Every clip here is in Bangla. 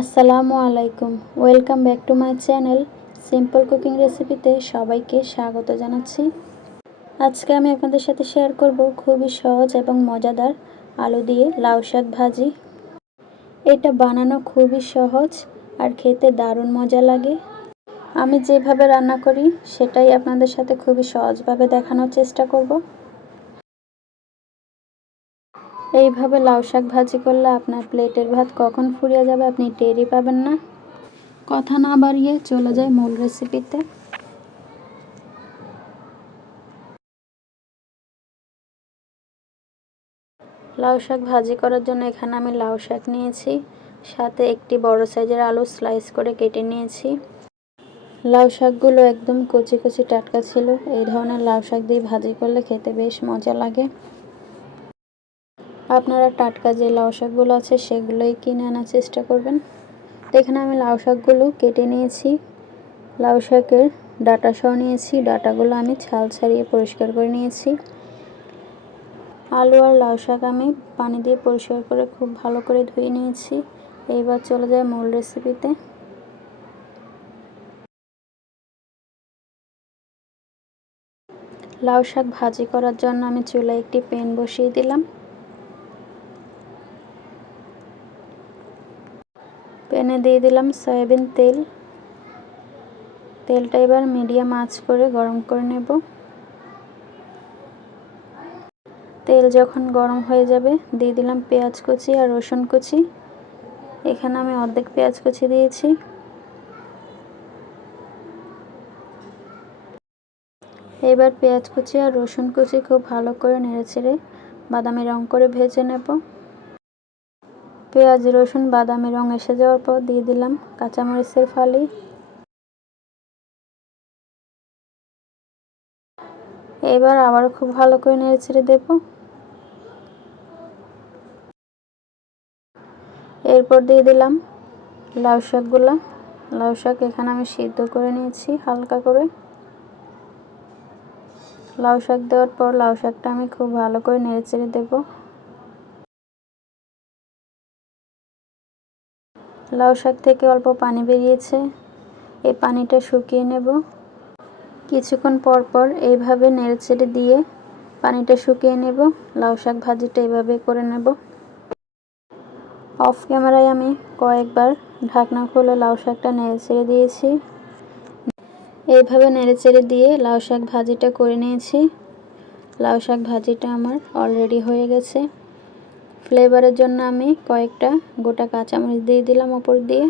আসসালামু আলাইকুম। Welcome back to my channel simple cooking রেসিপিতে সবাইকে স্বাগত জানাচ্ছি। আজকে আমি আপনাদের সাথে শেয়ার করব খুবই সহজ এবং মজাদার আলু দিয়ে লাউ শাক ভাজি। এটা বানানো খুবই সহজ আর খেতে দারুণ মজা লাগে। আমি যেভাবে রান্না করি, সেটাই আপনাদের সাথে খুবই সহজভাবে দেখানোর চেষ্টা করব। এইভাবে লাউ শাক ভাজি করলে আপনার প্লেটের ভাত কখন ফুরিয়ে যাবে আপনি টেরই পাবেন না। কথা না বাড়িয়ে চলে যায় মূল রেসিপিতে লাউ শাক ভাজি করার জন্য এখানে আমি লাউ শাক নিয়েছি, সাথে একটি বড় সাইজের আলু স্লাইস করে কেটে নিয়েছি। লাউ শাকগুলো একদম কচি কচি টাটকা ছিল, এই ধরনের লাউ শাক দিয়ে ভাজি করলে খেতে বেশ মজা লাগে। আপনারা টাটকা যে লাউ শাকগুলো আছে সেগুলোই কিনে আনার চেষ্টা করবেন। এখানে আমি লাউ শাকগুলো কেটে নিয়েছি। লাউ শাকের ডাটা সহ নিয়েছি। ডাটাগুলো আমি ছাল ছাড়িয়ে পরিষ্কার করে নিয়েছি। আলু আর লাউ শাক আমি পানি দিয়ে পরিষ্কার করে খুব ভালো করে ধুয়ে নিয়েছি। এইবার চলে যায় মূল রেসিপিতে লাউ শাক ভাজি করার জন্য আমি চুলায় একটি প্যান বসিয়ে দিলাম। প্যানে দিয়ে দিলাম সয়াবিন তেল। তেলটা এবার মিডিয়াম আঁচ করে গরম করে নেব। তেল যখন গরম হয়ে যাবে, দিয়ে দিলাম পেঁয়াজ কুচি আর রসুন কুচি। এখানে আমি অর্ধেক পেঁয়াজ কুচি দিয়েছি। এবার পেঁয়াজ কুচি আর রসুন কুচি খুব ভালো করে নেড়ে ছেড়ে বাদামি রং করে ভেজে নেব। পেঁয়াজ, রসুন, বাদামি রং এসে যাওয়ার পর দিয়ে দিলাম কাঁচামরিচের ফালি। এবার আবার খুব ভালো করে নেড়ে ছেড়ে দেব। এরপর দিয়ে দিলাম লাউ শাকগুলা। লাউ শাক এখানে আমি সিদ্ধ করে নিয়েছি হালকা করে। লাউ শাক দেওয়ার পর লাউ শাকটা আমি খুব ভালো করে নেড়ে চেড়ে দেবো। লাউ শাক থেকে অল্প পানি বেরিয়েছে। এই পানিটা শুকিয়ে নেব। কিছুক্ষণ পর পর এইভাবে নেড়েচেড়ে দিয়ে পানিটা শুকিয়ে নেব। লাউ শাক ভাজিটা এইভাবে করে নেব। অফ ক্যামেরায় আমি কয়েকবার ঢাকনা খুলে লাউ শাকটা নেড়েচেড়ে দিয়েছি। এইভাবে নেড়েচেড়ে দিয়ে লাউ শাক ভাজিটা করে নিয়েছি। লাউ শাক ভাজিটা আমার অলরেডি হয়ে গেছে। ফ্লেভারের জন্য আমি কয়েকটা গোটা কাঁচামরিচ দিয়ে দিলাম ওপর দিয়ে।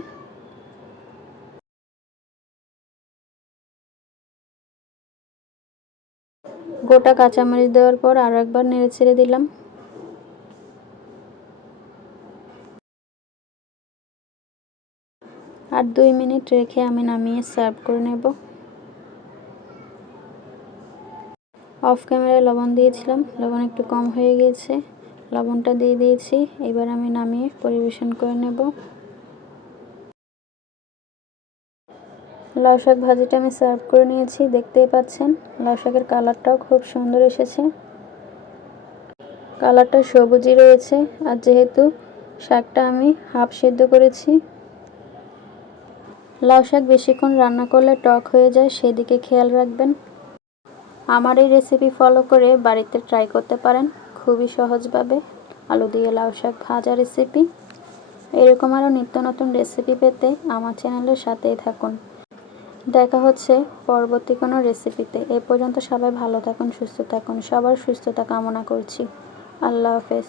গোটা কাঁচামরিচ দেওয়ার পর আরও একবার নেড়ে ছেড়ে দিলাম। আর দুই মিনিট রেখে আমি নামিয়ে সার্ভ করে নেব। অফ ক্যামেরায় লবণ দিয়েছিলাম, লবণ একটু কম হয়ে গিয়েছে লবণটা দিয়ে দিয়েছি। এবার আমি নামিয়ে পরিবেশন করে নেব। লাউ শাক ভাজিটা আমি সার্ভ করে নিয়েছি, দেখতেই পাচ্ছেন। লাউ শাকের কালারটাও খুব সুন্দর এসেছে। কালারটা সবুজই রয়েছে, আর যেহেতু শাকটা আমি হাফ সেদ্ধ করেছি, লাউ শাক বেশিক্ষণ রান্না করলে টক হয়ে যায়, সেদিকে খেয়াল রাখবেন। আমার এই রেসিপি ফলো করে বাড়িতে ট্রাই করতে পারেন। খুবই সহজভাবে আলু দিয়ে লাউ শাক ভাজা রেসিপি এরকম আরও নিত্য নতুন রেসিপি পেতে আমার চ্যানেলের সাথেই থাকুন। দেখা হচ্ছে পরবর্তী কোনো রেসিপিতে এ পর্যন্ত সবাই ভালো থাকুন, সুস্থ থাকুন। সবার সুস্থতা কামনা করছি। আল্লাহ হাফেজ।